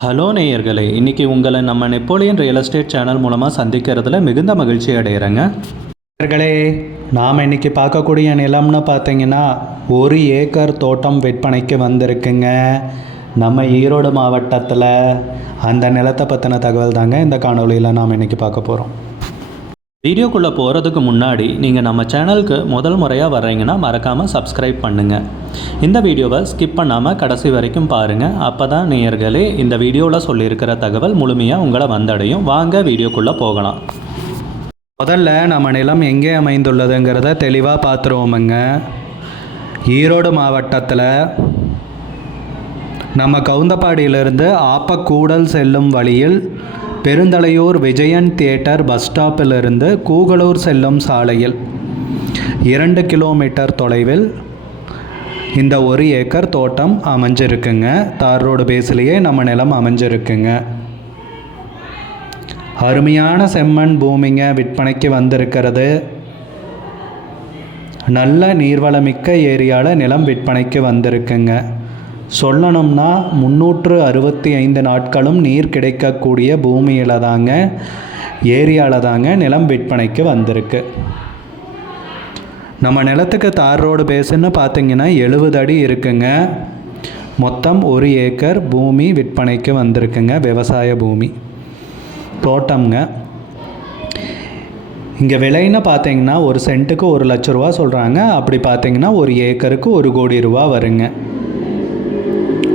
Hello நேயர்களே இன்றைக்கி உங்களை நம்ம நெப்போலியன் ரியல் எஸ்டேட் சேனல் மூலமாக சந்திக்கிறதுல மிகுந்த மகிழ்ச்சி அடைகிறேங்க நேயர்களே நாம் இன்றைக்கி பார்க்கக்கூடிய நிலம்னு பார்த்தீங்கன்னா ஒரு ஏக்கர் தோட்டம் விற்பனைக்கு வந்திருக்குங்க. நம்ம ஈரோடு மாவட்டத்தில் அந்த நிலத்தை பற்றின தகவல் தாங்க இந்த காணொளியில் நாம் இன்றைக்கி பார்க்க போகிறோம் வீடியோக்குள்ளே போகிறதுக்கு முன்னாடி நீங்கள் நம்ம சேனலுக்கு முதல் முறையாக வர்றீங்கன்னா மறக்காமல் சப்ஸ்கிரைப் பண்ணுங்கள் இந்த வீடியோவை ஸ்கிப் பண்ணாமல் கடைசி வரைக்கும் பாருங்கள் அப்போ தான் நேயர்களே இந்த வீடியோவில் சொல்லியிருக்கிற தகவல் முழுமையாக உங்களை வந்தடையும். வாங்க வீடியோக்குள்ளே போகலாம். முதல்ல நம்ம நிலம் எங்கே அமைந்துள்ளதுங்கிறத தெளிவாக பார்த்துருவோமுங்க ஈரோடு மாவட்டத்தில் நம்ம கவுந்தப்பாடியிலிருந்து ஆப்பக்கூடல் செல்லும் வழியில் பெருந்தலையூர் விஜயன் தியேட்டர் பஸ் ஸ்டாப்பிலிருந்து கூகலூர் செல்லும் சாலையில் இரண்டு கிலோமீட்டர் தொலைவில் இந்த ஒரு ஏக்கர் தோட்டம் அமைஞ்சிருக்குங்க. தார் ரோடு பேஸ்லேயே நம்ம நிலம் அமைஞ்சிருக்குங்க. அருமையான செம்மண் பூமிங்க விற்பனைக்கு வந்திருக்கிறது. நல்ல நீர்வளமிக்க ஏரியாவில் நிலம் விற்பனைக்கு வந்திருக்குங்க. சொல்லணும்னா முந்நூற்று அறுபத்தி ஐந்து நாட்களும் நீர் கிடைக்கக்கூடிய பூமியில் தாங்க ஏரியாவில் தாங்க நிலம் விற்பனைக்கு வந்திருக்கு. நம்ம நிலத்துக்கு தார் ரோடு பேசுன்னு பார்த்தீங்கன்னா எழுபது அடி இருக்குங்க. மொத்தம் ஒரு ஏக்கர் பூமி விற்பனைக்கு வந்திருக்குங்க விவசாய பூமி. தோட்டம்ங்க. இங்கே விலைன்னு பார்த்தீங்கன்னா ஒரு சென்ட்டுக்கு ஒரு லட்ச ரூபா சொல்கிறாங்க அப்படி பார்த்தீங்கன்னா ஒரு ஏக்கருக்கு ஒரு கோடி ரூபா வருங்க.